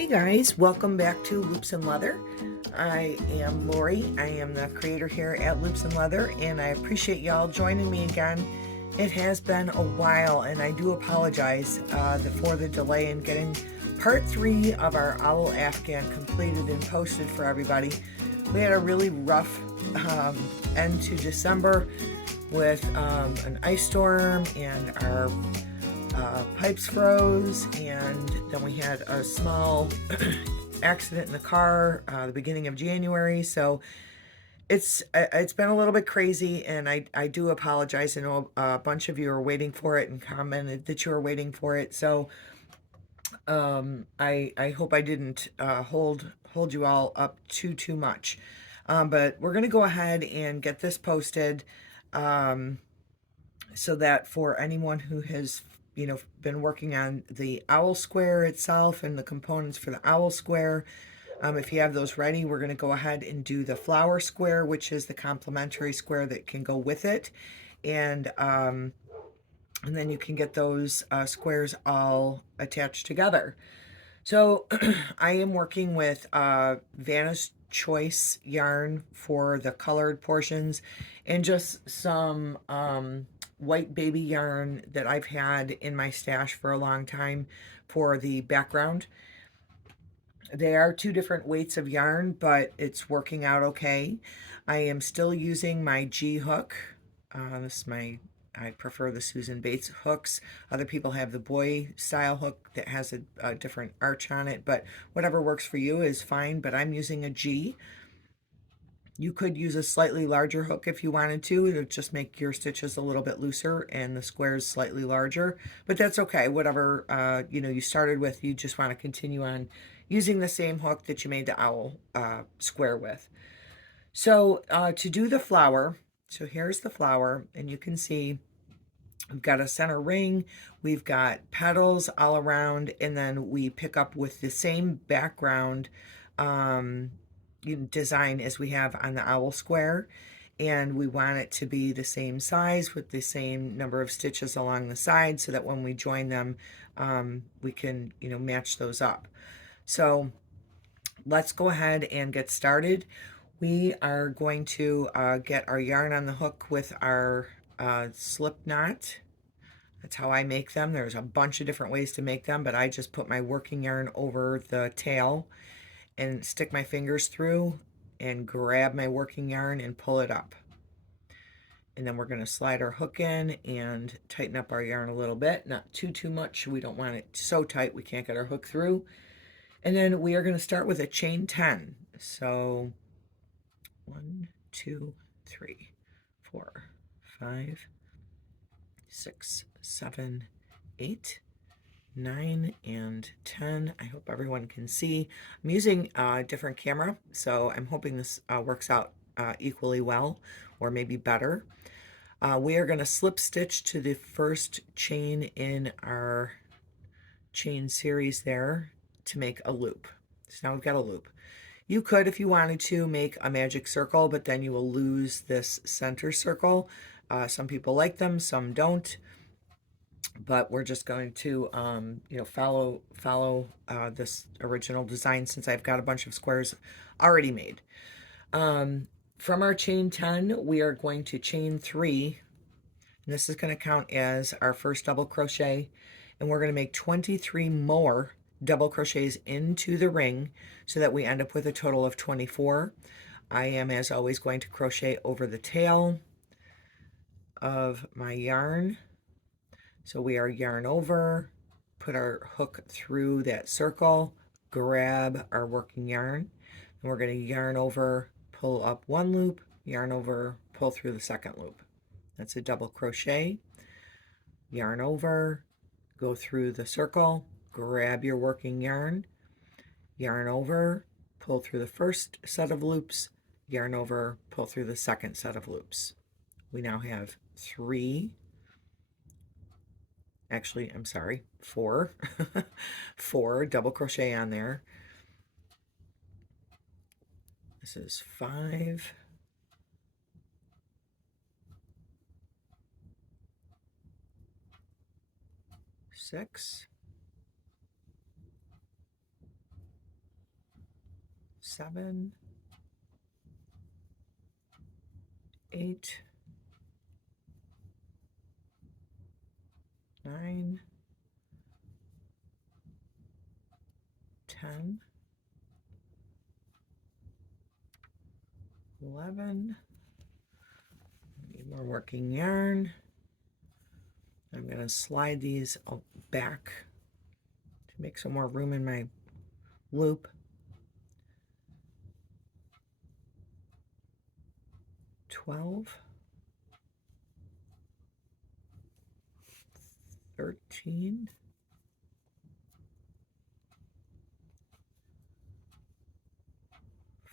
Hey guys, welcome back to Loops and Leather. I am Lori. I am the creator here at Loops and Leather, and I appreciate y'all joining me again. It has been a while, and I do apologize for the delay in getting part 3 of our Owl Afghan completed and posted for everybody. We had a really rough end to December with an ice storm, and our pipes froze, and then we had a small accident in the car the beginning of January. So it's been a little bit crazy, and I do apologize. I know a bunch of you are waiting for it and commented that you were waiting for it. So I hope I didn't hold you all up too much. But we're gonna go ahead and get this posted so that for anyone who has been working on the owl square itself and the components for the owl square, if you have those ready, we're going to go ahead and do the flower square, which is the complementary square that can go with it, and then you can get those squares all attached together. So I am working with Vanna's Choice yarn for the colored portions, and just some white baby yarn that I've had in my stash for a long time for the background. They are two different weights of yarn, but it's working out okay. I am still using my G hook. I prefer the Susan Bates hooks. Other people have the boy style hook that has a different arch on it, but whatever works for you is fine. But I'm using a G. You could use a slightly larger hook if you wanted to. It would just make your stitches a little bit looser and the squares slightly larger, but that's okay. Whatever you started with, you just want to continue on using the same hook that you made the owl square with. So to do the flower, so here's the flower, and you can see we've got a center ring, we've got petals all around, and then we pick up with the same background design as we have on the owl square, and we want it to be the same size with the same number of stitches along the side, so that when we join them we can match those up. So let's go ahead and get started. We are going to get our yarn on the hook with our slip knot. That's how I make them. There's a bunch of different ways to make them, but I just put my working yarn over the tail and stick my fingers through and grab my working yarn and pull it up. And then we're going to slide our hook in and tighten up our yarn a little bit, not too much. We don't want it so tight we can't get our hook through. And then we are going to start with a chain 10. So 1, 2, 3, 4, 5, 6, 7, 8, 9, and 10. I hope everyone can see. I'm using a different camera, so I'm hoping this works out equally well, or maybe better. We are going to slip stitch to the first chain in our chain series there to make a loop. So now we've got a loop. You could, if you wanted to, make a magic circle, but then you will lose this center circle. Some people like them, some don't. But we're just going to follow this original design, since I've got a bunch of squares already made. From our chain 10, we are going to chain 3, and this is going to count as our first double crochet, and we're going to make 23 more double crochets into the ring, so that we end up with a total of 24. I am, as always, going to crochet over the tail of my yarn. So we are yarn over, put our hook through that circle, grab our working yarn, and we're going to yarn over, pull up one loop, yarn over, pull through the second loop. That's a double crochet. Yarn over, go through the circle, grab your working yarn, yarn over, pull through the first set of loops, yarn over, pull through the second set of loops. We now have 4 4 double crochet on there. This is 5, 6, 7, 8, 9, 10, 11. Need more working yarn. I'm going to slide these back to make some more room in my loop. 12, 13,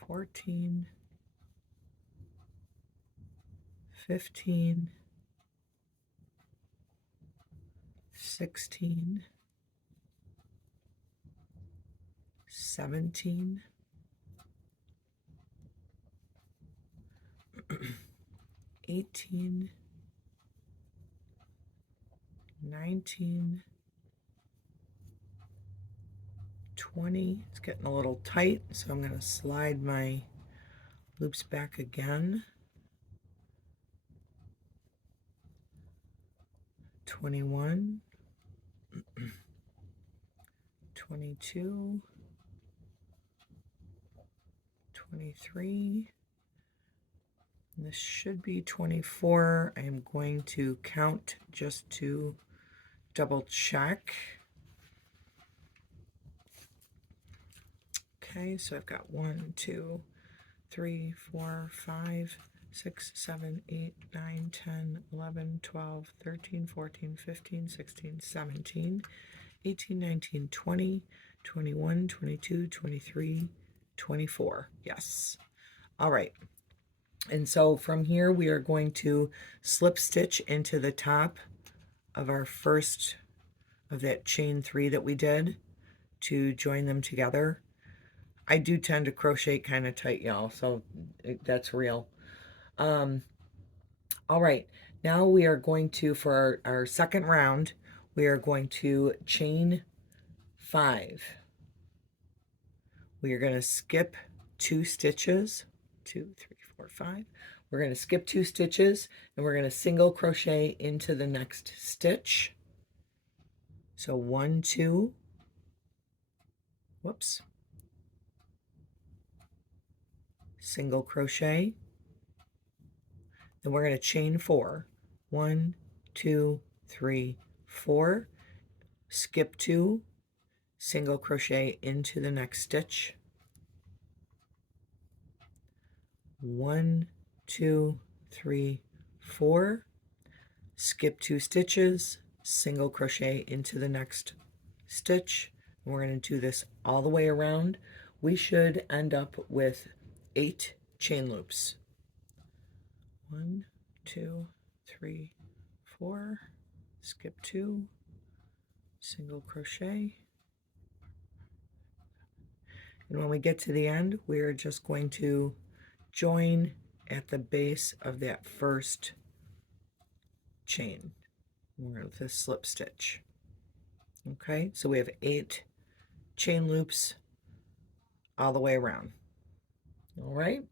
14, 15, 16, 17, 18, 19, 20. It's getting a little tight, so I'm going to slide my loops back again. 21, 22, 23. This should be 24. I am going to count just to double check. Okay, so I've got 1, 2, 3, 4, 5, 6, 7, 8, 9, 10, 11, 12, 13, 14, 15, 16, 17, 18, 19, 20, 21, 22, 23, 24. Yes. All right. And so from here, we are going to slip stitch into the top of our first of that chain 3 that we did to join them together. I do tend to crochet kind of tight, y'all, so that's real. All right, now we are going to, for our second round, we are going to chain 5. We are going to skip 2 stitches, 2, 3, 4, 5. We're going to skip 2 stitches, and we're going to single crochet into the next stitch. So 1, 2, whoops, single crochet, then we're going to chain 4. 1, 2, 3, 4, skip 2, single crochet into the next stitch. 1, 2, 3, 4, skip 2 stitches, single crochet into the next stitch. And we're going to do this all the way around. We should end up with 8 chain loops. 1, 2, 3, 4, skip 2, single crochet. And when we get to the end, we're just going to join at the base of that first chain with a slip stitch. Okay, so we have 8 chain loops all the way around. All right.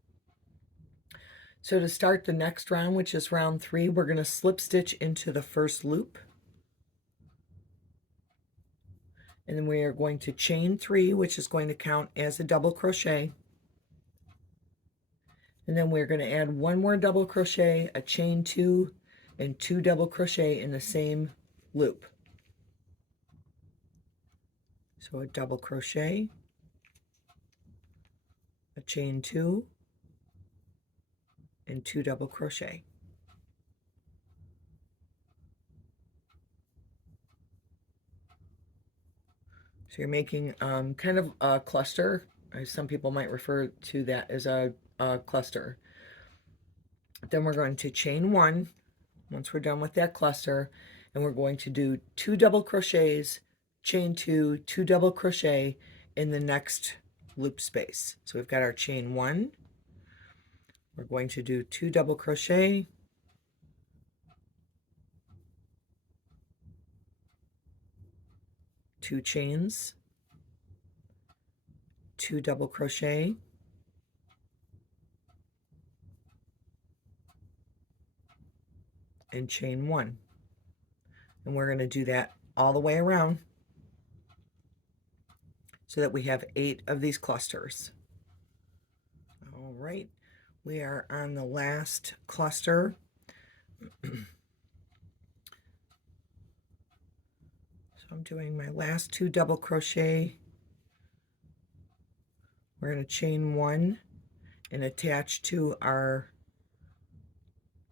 So to start the next round, which is round 3, we're going to slip stitch into the first loop. And then we are going to chain 3, which is going to count as a double crochet. And then we're going to add 1 more double crochet, a chain 2, and 2 double crochet in the same loop. So a double crochet, a chain 2, and 2 double crochet. So you're making kind of a cluster. Some people might refer to that as a cluster. Then we're going to chain 1 once we're done with that cluster, and we're going to do 2 double crochets, chain 2, 2 double crochet in the next loop space. So we've got our chain 1. We're going to do 2 double crochet, two chains, 2 double crochet, and chain 1. And we're going to do that all the way around so that we have 8 of these clusters. All right, we are on the last cluster. So I'm doing my last 2 double crochet. We're going to chain 1 and attach to our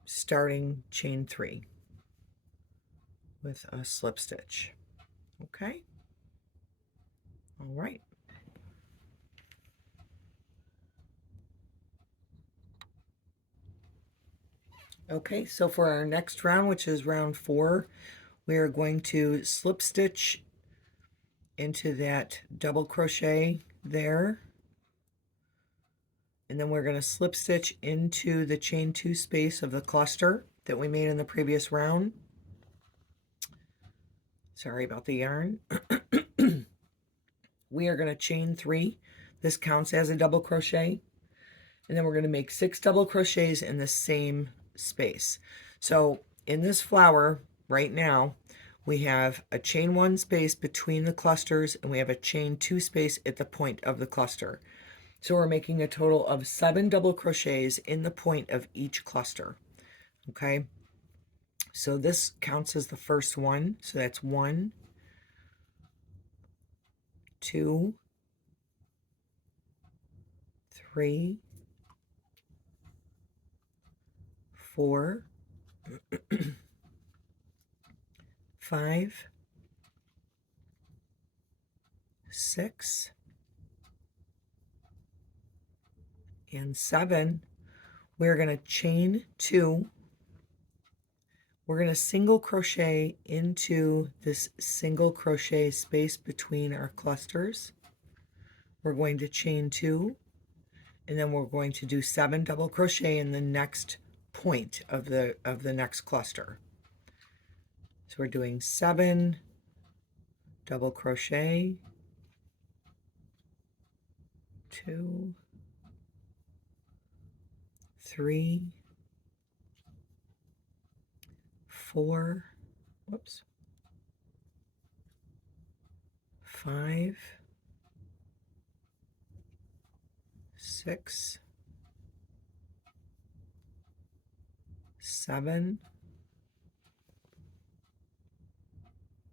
starting chain 3 with a slip stitch. Okay, all right. Okay, so for our next round, which is round 4, we are going to slip stitch into that double crochet there, and then we're going to slip stitch into the chain 2 space of the cluster that we made in the previous round. Sorry about the yarn. We are going to chain 3. This counts as a double crochet, and then we're going to make 6 double crochets in the same space. So in this flower right now, we have a chain 1 space between the clusters, and we have a chain 2 space at the point of the cluster. So we're making a total of 7 double crochets in the point of each cluster. Okay, so this counts as the first one. So that's 1, 2, 3, 4, 5, 6, and 7. We're going to chain 2. We're going to single crochet into this single crochet space between our clusters. We're going to chain 2, and then we're going to do 7 double crochet in the next point of the next cluster. So we're doing 7 double crochet, 2, 3, 4, whoops, 5, 6, 7.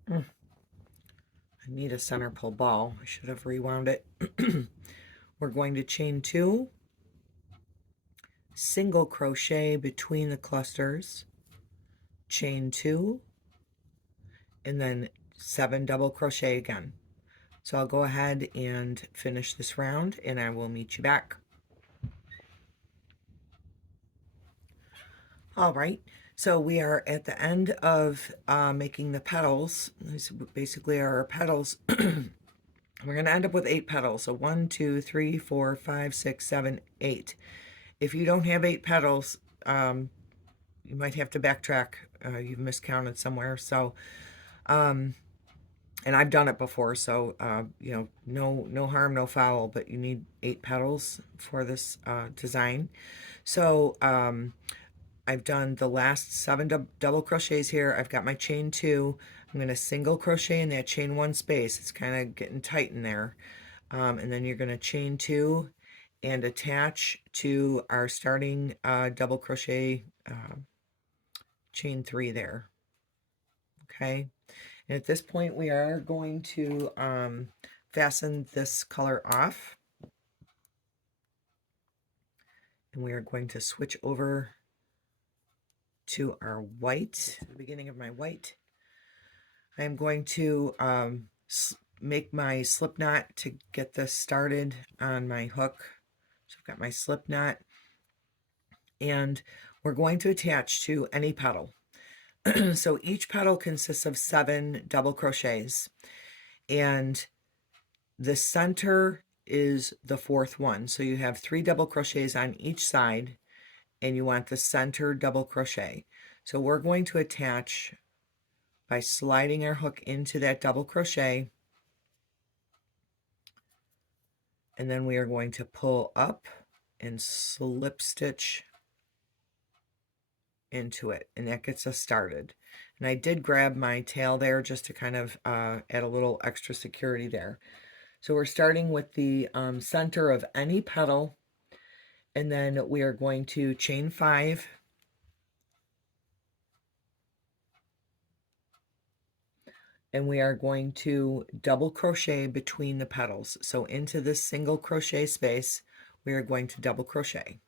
I need a center pull ball. I should have rewound it. We're going to chain 2, single crochet between the clusters, chain 2, and then 7 double crochet again. So I'll go ahead and finish this round, and I will meet you back. All right, so we are at the end of making the petals. These basically are our petals. We're going to end up with 8 petals. So 1, 2, 3, 4, 5, 6, 7, 8. If you don't have 8 petals, you might have to backtrack. You've miscounted somewhere. So, and I've done it before. So, you know, no harm, no foul. But you need 8 petals for this design. So, I've done the last 7 double crochets here. I've got my chain 2. I'm going to single crochet in that chain 1 space. It's kind of getting tight in there. And then you're going to chain 2 and attach to our starting double crochet chain 3 there. Okay. And at this point, we are going to fasten this color off. And we are going to switch over to our white, the beginning of my white. I'm going to make my slip knot to get this started on my hook. So I've got my slip knot, and we're going to attach to any petal. So each petal consists of 7 double crochets, and the center is the 4th one. So you have 3 double crochets on each side, and you want the center double crochet. So we're going to attach by sliding our hook into that double crochet, and then we are going to pull up and slip stitch into it, and that gets us started. And I did grab my tail there just to kind of add a little extra security there. So we're starting with the center of any petal, and then we are going to chain 5, and we are going to double crochet between the petals. So into this single crochet space, we are going to double crochet.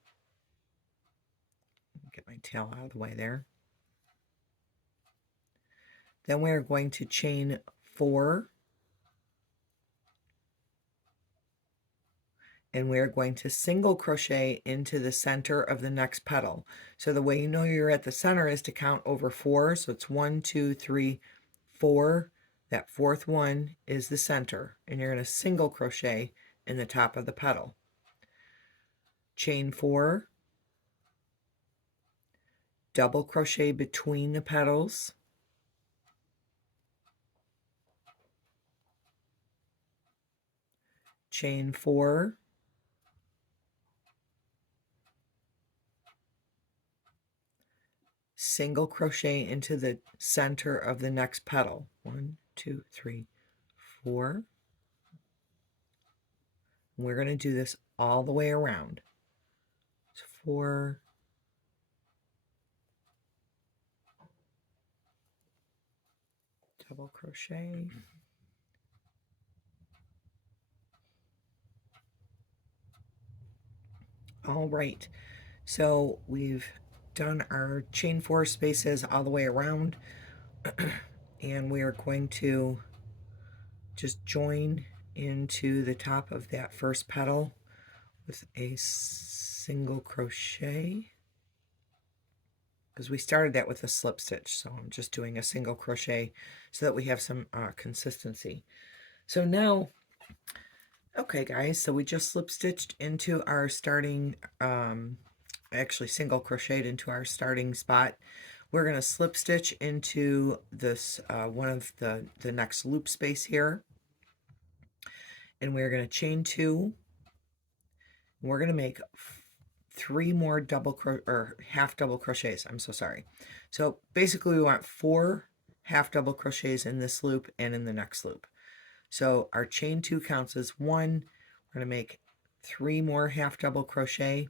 Get my tail out of the way there. Then we are going to chain 4, and we're going to single crochet into the center of the next petal. So the way you know you're at the center is to count over 4. So it's 1, 2, 3, 4. That fourth one is the center, and you're going to single crochet in the top of the petal. Chain 4, double crochet between the petals, chain 4, single crochet into the center of the next petal. 1, 2, 3, 4. We're going to do this all the way around. So 4, double crochet, all right, so we've done our chain 4 spaces all the way around, and we are going to just join into the top of that first petal with a single crochet, because we started that with a slip stitch, so I'm just doing a single crochet so that we have some consistency. So now, okay guys, so we just slip stitched into our starting, actually single crocheted into our starting spot. We're going to slip stitch into this one of the next loop space here, and we're going to chain 2. We're going to make 3 more half double crochets. I'm so sorry. So basically we want 4 half double crochets in this loop and in the next loop. So our chain 2 counts as 1. We're going to make 3 more half double crochet.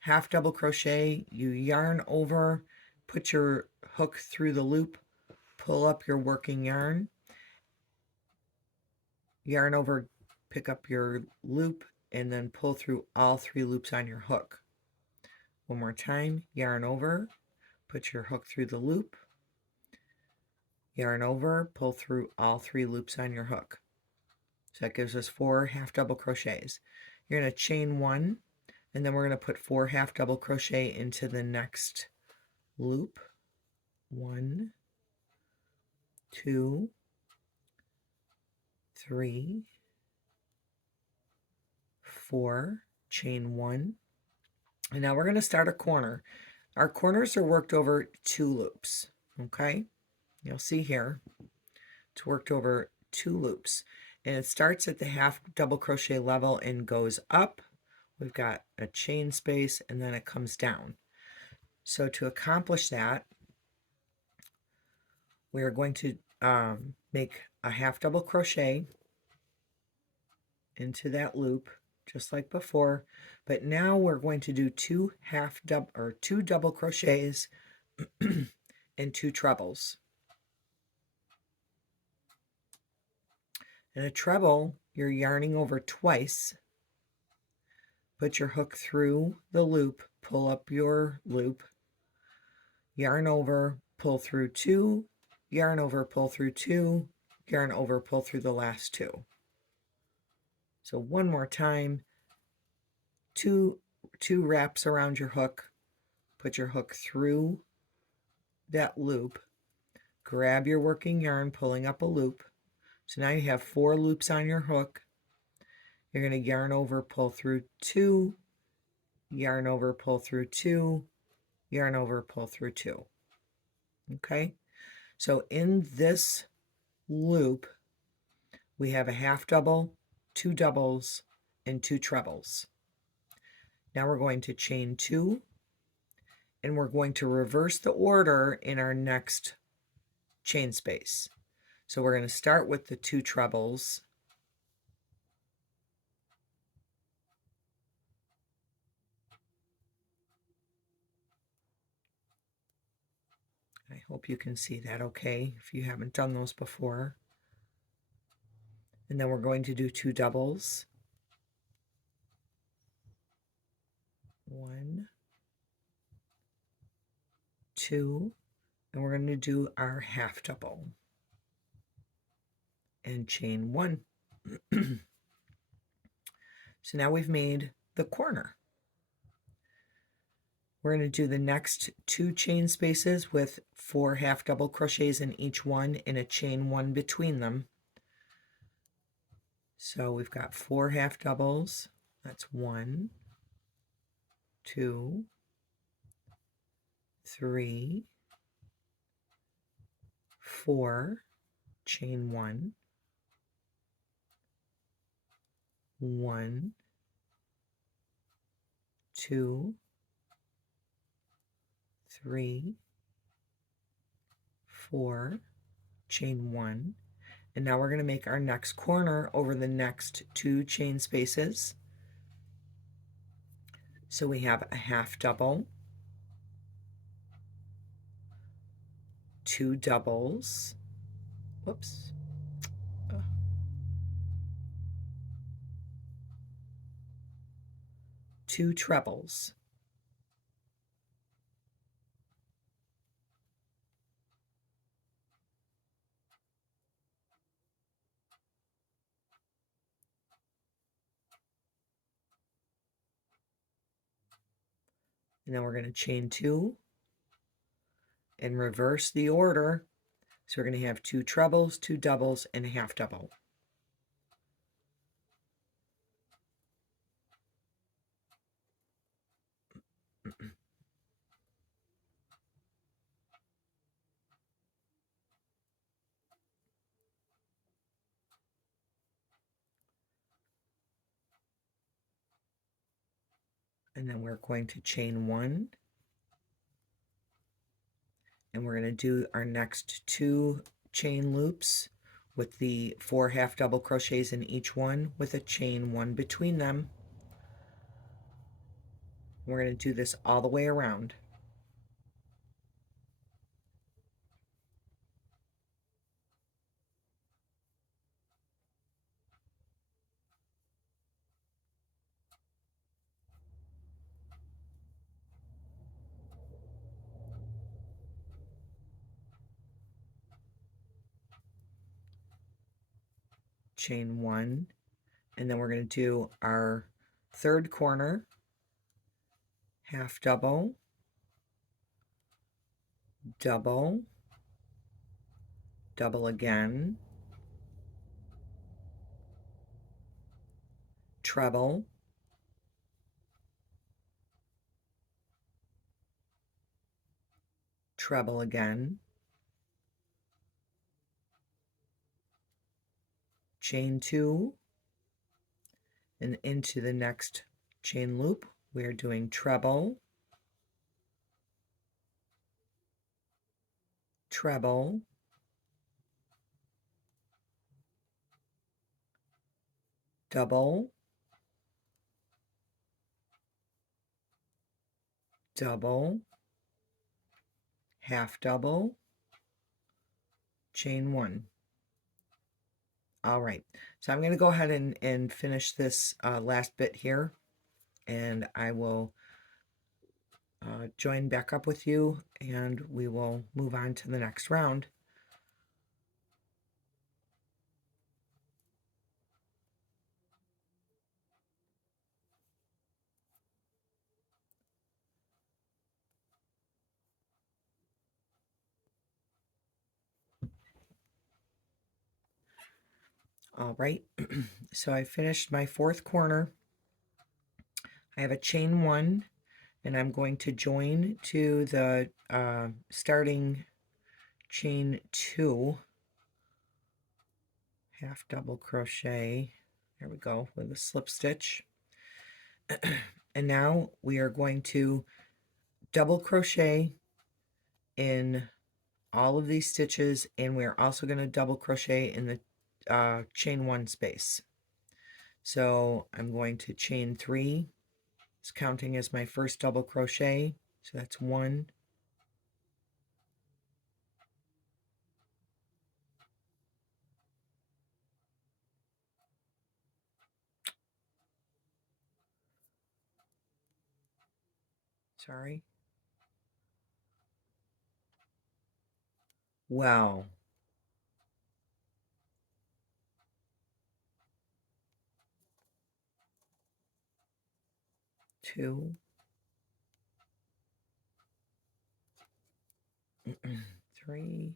Half double crochet, you yarn over, put your hook through the loop, pull up your working yarn, yarn over, pick up your loop, and then pull through all 3 loops on your hook. One more time, yarn over, put your hook through the loop, yarn over, pull through all 3 loops on your hook. So that gives us 4 half double crochets. You're going to chain 1, and then we're going to put 4 half double crochet into the next loop. 1, 2, 3, 4, chain 1. And now we're going to start a corner. Our corners are worked over 2 loops, okay? You'll see here, it's worked over 2 loops. And it starts at the half double crochet level and goes up. We've got a chain space, and then it comes down. So to accomplish that, we are going to make a half double crochet into that loop, just like before, but now we're going to do 2 double crochets and 2 trebles. In a treble, you're yarning over twice, put your hook through the loop, pull up your loop, yarn over, pull through 2, yarn over, pull through 2, yarn over, pull through the last 2. So one more time, two wraps around your hook, put your hook through that loop, grab your working yarn, pulling up a loop. So now you have 4 loops on your hook. You're going to yarn over, pull through 2, yarn over, pull through 2, yarn over, pull through 2. Okay, so in this loop, we have a half double, 2 doubles, and 2 trebles. Now we're going to chain 2, and we're going to reverse the order in our next chain space. So we're going to start with the 2 trebles. I hope you can see that okay if you haven't done those before. And then we're going to do 2 doubles. 1, 2, and we're going to do our half double and chain 1. So now we've made the corner. We're going to do the next 2 chain spaces with 4 half double crochets in each one and a chain 1 between them. So we've got 4 half doubles. That's 1, 2, 3, 4, chain 1, 1, 2, 3, 4, chain 1, and now we're going to make our next corner over the next 2 chain spaces. So we have a half double, 2 doubles, whoops, 2 trebles, and then we're going to chain 2 and reverse the order. So we're going to have 2 trebles, 2 doubles, and a half double. And then we're going to chain 1, and we're going to do our next 2 chain loops with the 4 half double crochets in each one with a chain 1 between them. We're going to do this all the way around. Chain 1, and then we're going to do our 3rd corner, half double, double, double again, treble, treble again, chain 2, and into the next chain loop we're doing treble, treble, double, double, half double, chain 1. All right, so I'm going to go ahead and finish this last bit here, and I will join back up with you, and we will move on to the next round. All right, so I finished my 4th corner. I have a chain 1, and I'm going to join to the starting chain 2, half double crochet, there we go, with a slip stitch. And now we are going to double crochet in all of these stitches, and we're also going to double crochet in the chain 1 space. So I'm going to chain 3. It's counting as my first double crochet. So that's 1, 2, 3,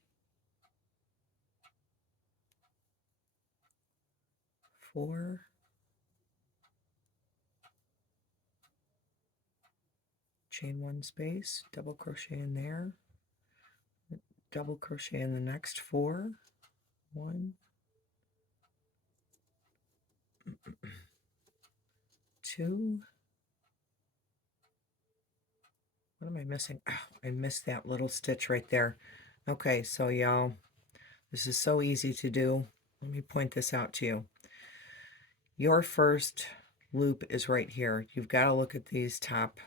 4, chain 1 space, double crochet in there, double crochet in the next 4, 1, 2. What am I missing? Oh, I missed that little stitch right there. Okay, so y'all, this is so easy to do. Let me point this out to you. Your first loop is right here. You've got to look at these top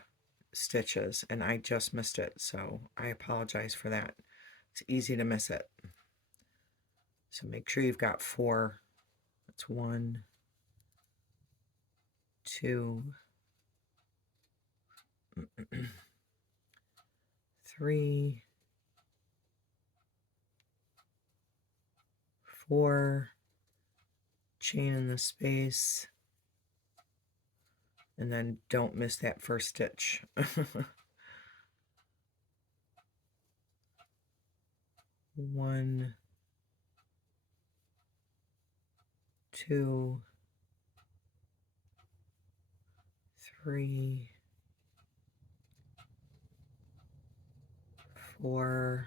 stitches, and I just missed it, so I apologize for that. It's easy to miss it. So make sure you've got 4. That's 1, 2, 3, 4, chain in the space, and then don't miss that first stitch. 1, 2, 3, 4,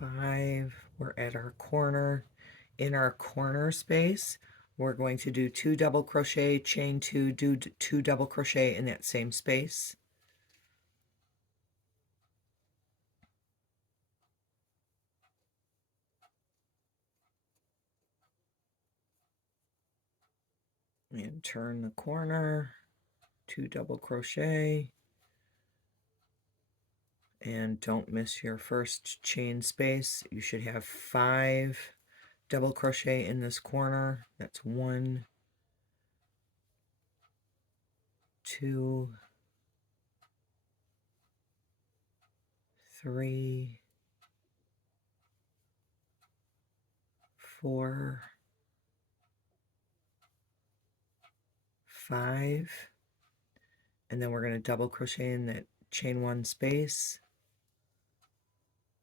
5. We're at our corner. In our corner space, we're going to do 2 double crochet, chain 2, do 2 double crochet in that same space. And turn the corner, 2 double crochet, and don't miss your first chain space. You should have 5 double crochet in this corner. That's 1, 2, 3, 4, 5, and then we're going to double crochet in that chain 1 space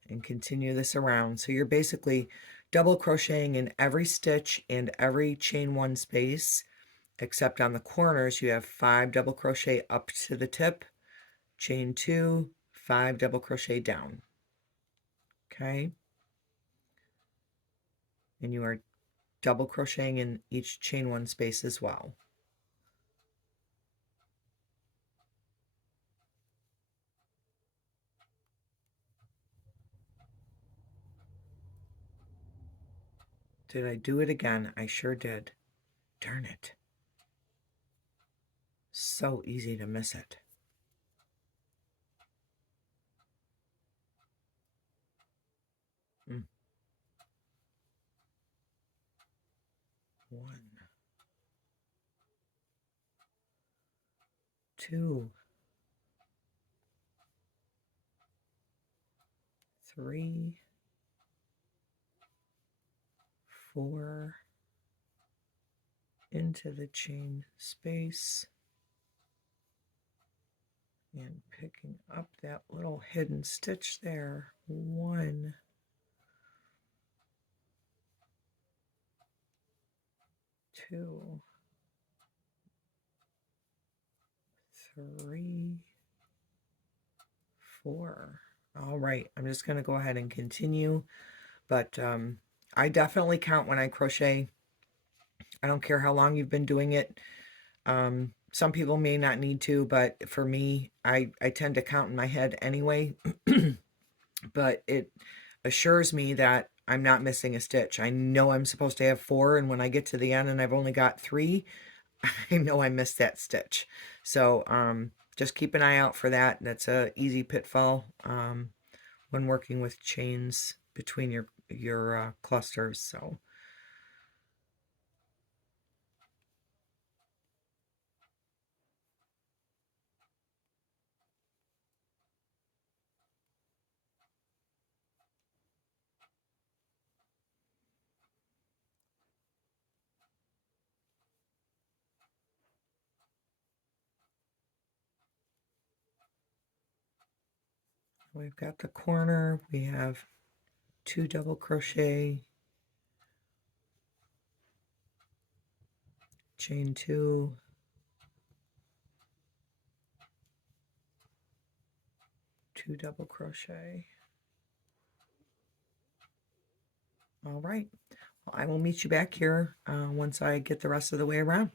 and continue this around. So you're basically double crocheting in every stitch and every chain 1 space, except on the corners you have 5 double crochet up to the tip, chain 2, 5 double crochet down. Okay, and you are double crocheting in each chain 1 space as well. Did I do it again? I sure did. Darn it. So easy to miss it. Mm. 1, 2, 3, 4, into the chain space, and picking up that little hidden stitch there. 1, 2, 3, 4. All right, I'm just going to go ahead and continue, but I definitely count when I crochet. I don't care how long you've been doing it. Some people may not need to, but for me, I tend to count in my head anyway. But it assures me that I'm not missing a stitch. I know I'm supposed to have 4, and when I get to the end and I've only got 3, I know I missed that stitch. So just keep an eye out for that. That's a easy pitfall when working with chains between your clusters. So we've got the corner. We have 2 double crochet, chain 2, 2 double crochet. All right. Well, I will meet you back here once I get the rest of the way around.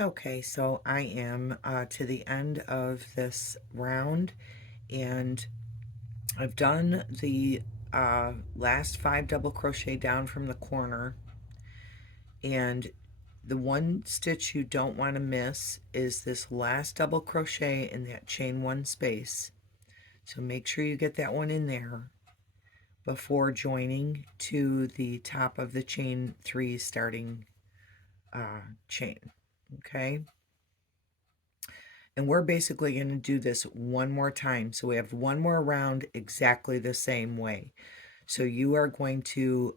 Okay, so I am to the end of this round, and I've done the last 5 double crochet down from the corner, and the one stitch you don't want to miss is this last double crochet in that chain 1 space. So make sure you get that one in there before joining to the top of the chain 3 starting chain. Okay, and we're basically going to do this one more time, so we have one more round exactly the same way. So you are going to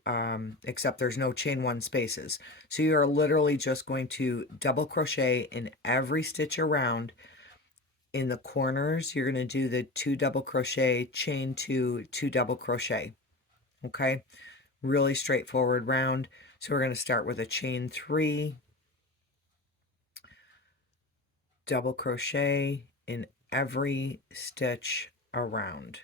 except there's no chain 1 spaces, so you are literally just going to double crochet in every stitch around. In the corners you're going to do the 2 double crochet, chain 2, 2 double crochet. Okay, really straightforward round. So we're going to start with a chain 3, double crochet in every stitch around.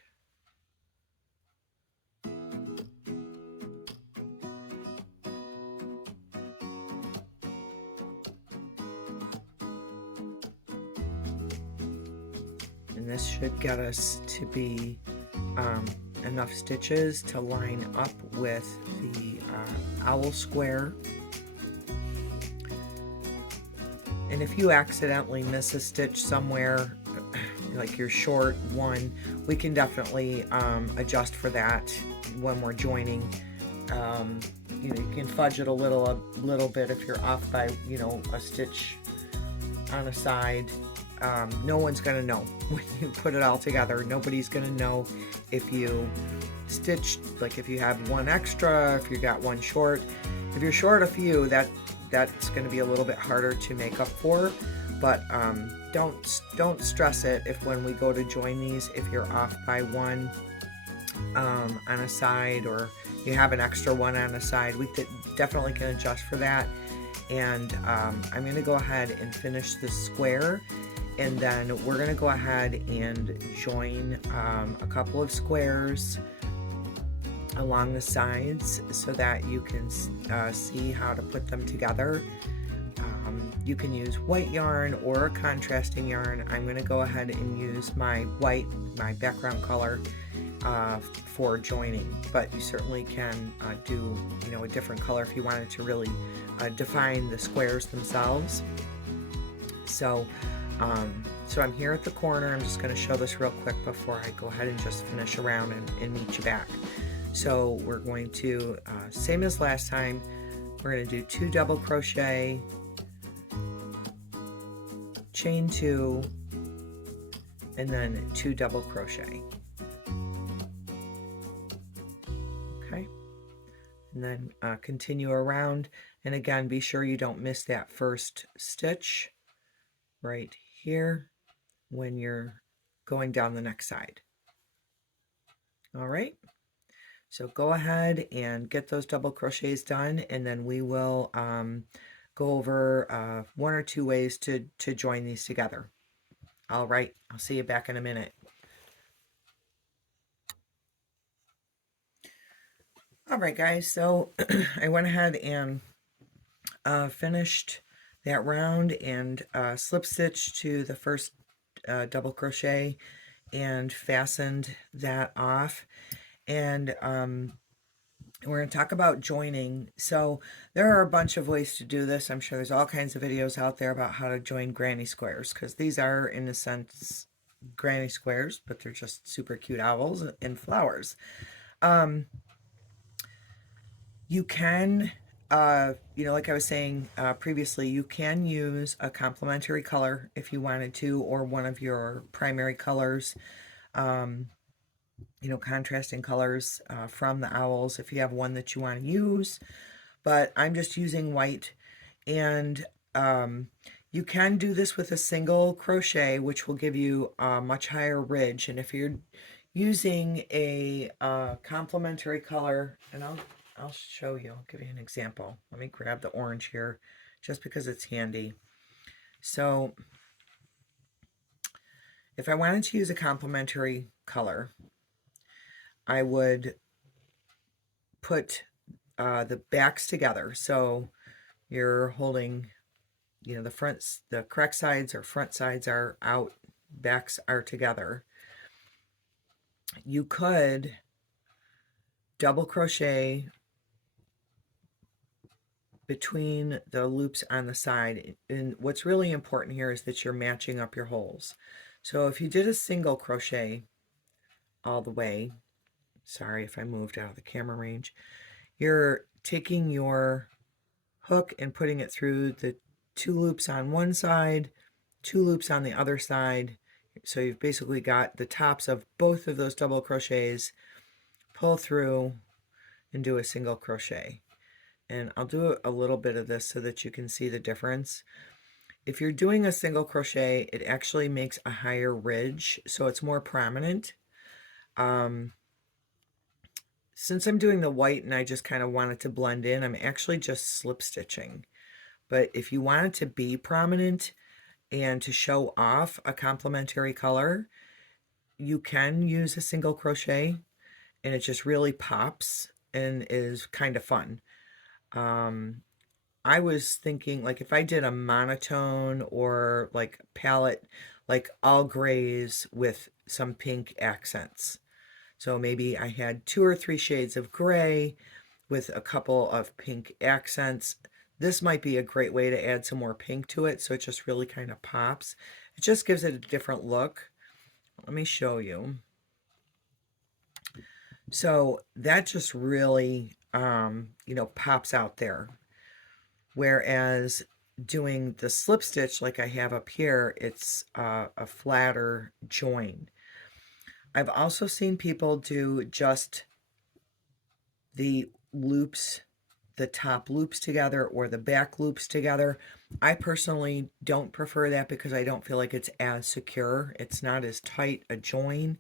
And this should get us to be enough stitches to line up with the owl square. And if you accidentally miss a stitch somewhere, like you're short 1, we can definitely adjust for that when we're joining. You know, you can fudge it a little bit if you're off by, you know, a stitch on a side. No one's gonna know when you put it all together. Nobody's gonna know if you stitched, like if you have 1 extra, if you got 1 short. If you're short a few, that's going to be a little bit harder to make up for, but don't stress it if when we go to join these, if you're off by 1 on a side, or you have an extra 1 on a side, we definitely can adjust for that. And I'm going to go ahead and finish the square, and then we're going to go ahead and join a couple of squares along the sides so that you can see how to put them together. You can use white yarn or a contrasting yarn. I'm going to go ahead and use my white, my background color, for joining, but you certainly can do, you know, a different color if you wanted to really define the squares themselves. So I'm here at the corner. I'm just going to show this real quick before I go ahead and just finish around and meet you back. So we're going to, same as last time, we're going to do 2 double crochet, chain 2, and then 2 double crochet. Okay, and then continue around, and again, be sure you don't miss that first stitch right here when you're going down the next side. All right. So go ahead and get those double crochets done, and then we will go over 1 or 2 ways to join these together. All right, I'll see you back in a minute. All right, guys, so I went ahead and finished that round and slip stitched to the first double crochet and fastened that off. And we're going to talk about joining. So there are a bunch of ways to do this. I'm sure there's all kinds of videos out there about how to join granny squares, because these are, in a sense, granny squares, but they're just super cute owls and flowers. You can, like I was saying previously, you can use a complementary color if you wanted to, or one of your primary colors, contrasting colors from the owls if you have one that you want to use. But I'm just using white, and you can do this with a single crochet, which will give you a much higher ridge. And if you're using a complementary color, and I'll show you, I'll give you an example. Let me grab the orange here just because it's handy. So if I wanted to use a complementary color, I would put the backs together. So you're holding, the correct sides or front sides are out, backs are together. You could double crochet between the loops on the side, and what's really important here is that you're matching up your holes. So if you did a single crochet all the way, sorry if I moved out of the camera range, you're taking your hook and putting it through the 2 loops on one side, 2 loops on the other side. So you've basically got the tops of both of those double crochets, pull through and do a single crochet. And I'll do a little bit of this so that you can see the difference. If you're doing a single crochet, it actually makes a higher ridge, so it's more prominent. Since I'm doing the white and I just kind of want it to blend in, I'm actually just slip stitching. But if you want it to be prominent and to show off a complementary color, you can use a single crochet, and it just really pops and is kind of fun. I was thinking, like, if I did a monotone or like palette, like all grays with some pink accents. So maybe I had 2 or 3 shades of gray with a couple of pink accents. This might be a great way to add some more pink to it, so it just really kind of pops. It just gives it a different look. Let me show you. So that just really, pops out there. Whereas doing the slip stitch like I have up here, it's a flatter join. I've also seen people do just the loops, the top loops together or the back loops together. I personally don't prefer that because I don't feel like it's as secure. It's not as tight a join.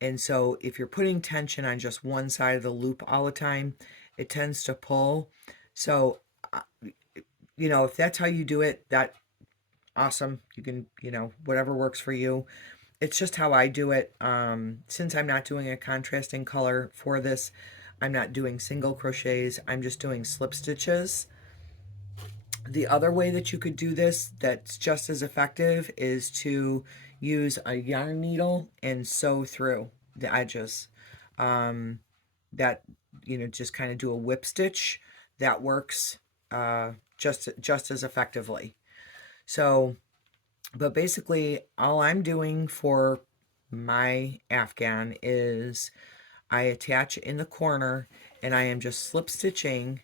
And so if you're putting tension on just one side of the loop all the time, it tends to pull. So, if that's how you do it, that awesome. You can, whatever works for you. It's just how I do it. Since I'm not doing a contrasting color for this, I'm not doing single crochets. I'm just doing slip stitches. The other way that you could do this that's just as effective is to use a yarn needle and sew through the edges. Just kind of do a whip stitch. That works just as effectively. So, but basically all I'm doing for my Afghan is I attach in the corner and I am just slip stitching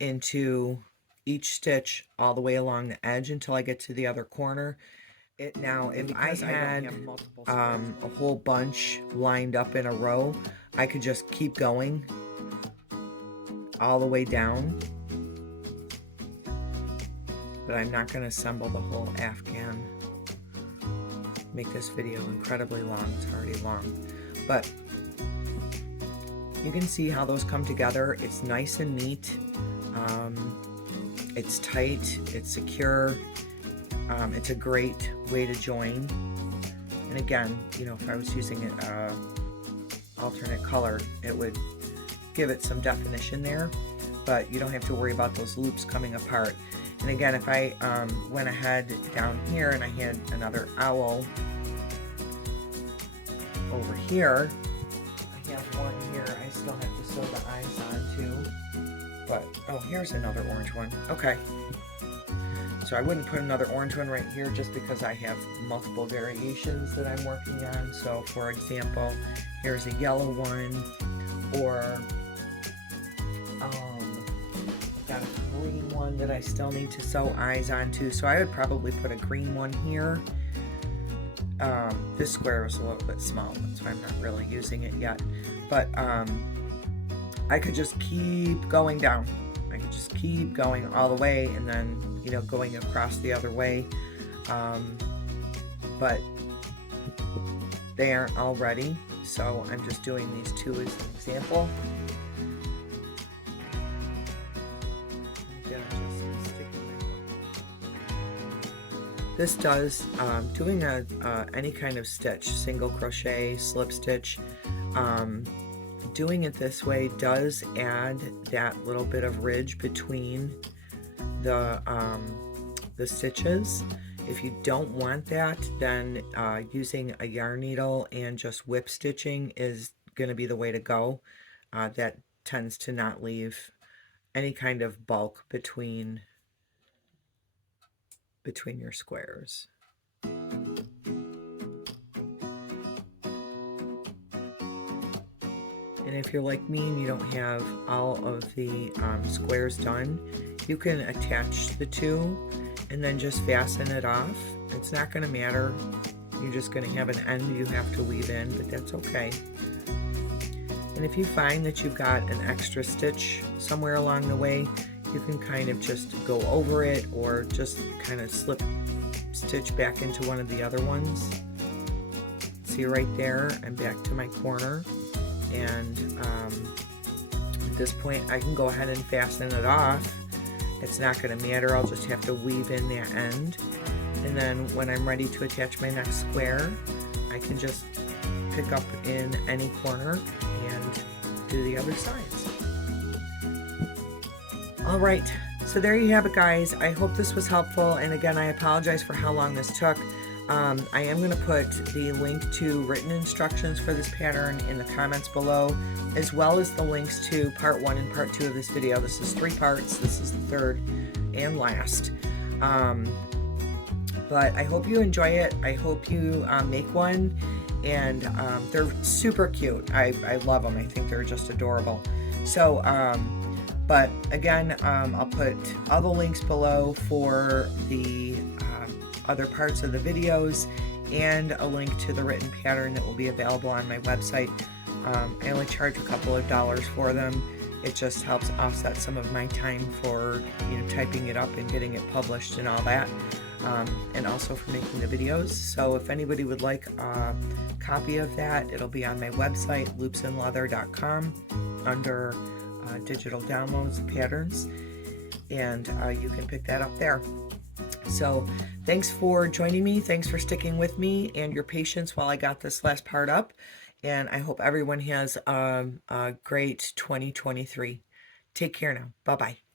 into each stitch all the way along the edge until I get to the other corner. Now, if I had a whole bunch lined up in a row, I could just keep going all the way down. But I'm not going to assemble the whole Afghan. Make this video incredibly long. It's already long. But you can see how those come together. It's nice and neat. It's tight. It's secure. It's a great way to join. And again, if I was using an alternate color, it would give it some definition there, but you don't have to worry about those loops coming apart. And again, if I went ahead down here and I had another owl over here, I have one here I still have to sew the eyes on too. But, oh, here's another orange one. Okay. So I wouldn't put another orange one right here just because I have multiple variations that I'm working on. So, for example, here's a yellow one, or got a green one that I still need to sew eyes onto. So I would probably put a green one here. This square is a little bit small, that's why I'm not really using it yet. But I could just keep going down. I could just keep going all the way, and then, you know, going across the other way. But they aren't all ready, so I'm just doing these two as an example. This does, doing any kind of stitch, single crochet, slip stitch, doing it this way does add that little bit of ridge between the stitches. If you don't want that, then using a yarn needle and just whip stitching is going to be the way to go. That tends to not leave any kind of bulk between your squares. And if you're like me and you don't have all of the squares done, you can attach the two and then just fasten it off. It's not going to matter. You're just going to have an end you have to weave in, but that's okay. And if you find that you've got an extra stitch somewhere along the way, you can kind of just go over it or just kind of slip stitch back into one of the other ones. See right there, I'm back to my corner, and at this point I can go ahead and fasten it off. It's not going to matter, I'll just have to weave in that end, and then when I'm ready to attach my next square, I can just pick up in any corner and do the other sides. Alright, so there you have it, guys. I hope this was helpful, and again, I apologize for how long this took. I am going to put the link to written instructions for this pattern in the comments below, as well as the links to part 1 and part 2 of this video. This is 3 parts. This is the third and last. But I hope you enjoy it. I hope you make one, and they're super cute. I love them. I think they're just adorable. So, but again, I'll put all the links below for the other parts of the videos, and a link to the written pattern that will be available on my website. I only charge a couple of dollars for them. It just helps offset some of my time for, you know, typing it up and getting it published and all that, and also for making the videos. So if anybody would like a copy of that, it'll be on my website, loopsandleather.com, under digital downloads, patterns, and you can pick that up there. So thanks for joining me, thanks for sticking with me and your patience while I got this last part up, and I hope everyone has a great 2023. Take care now. Bye-bye.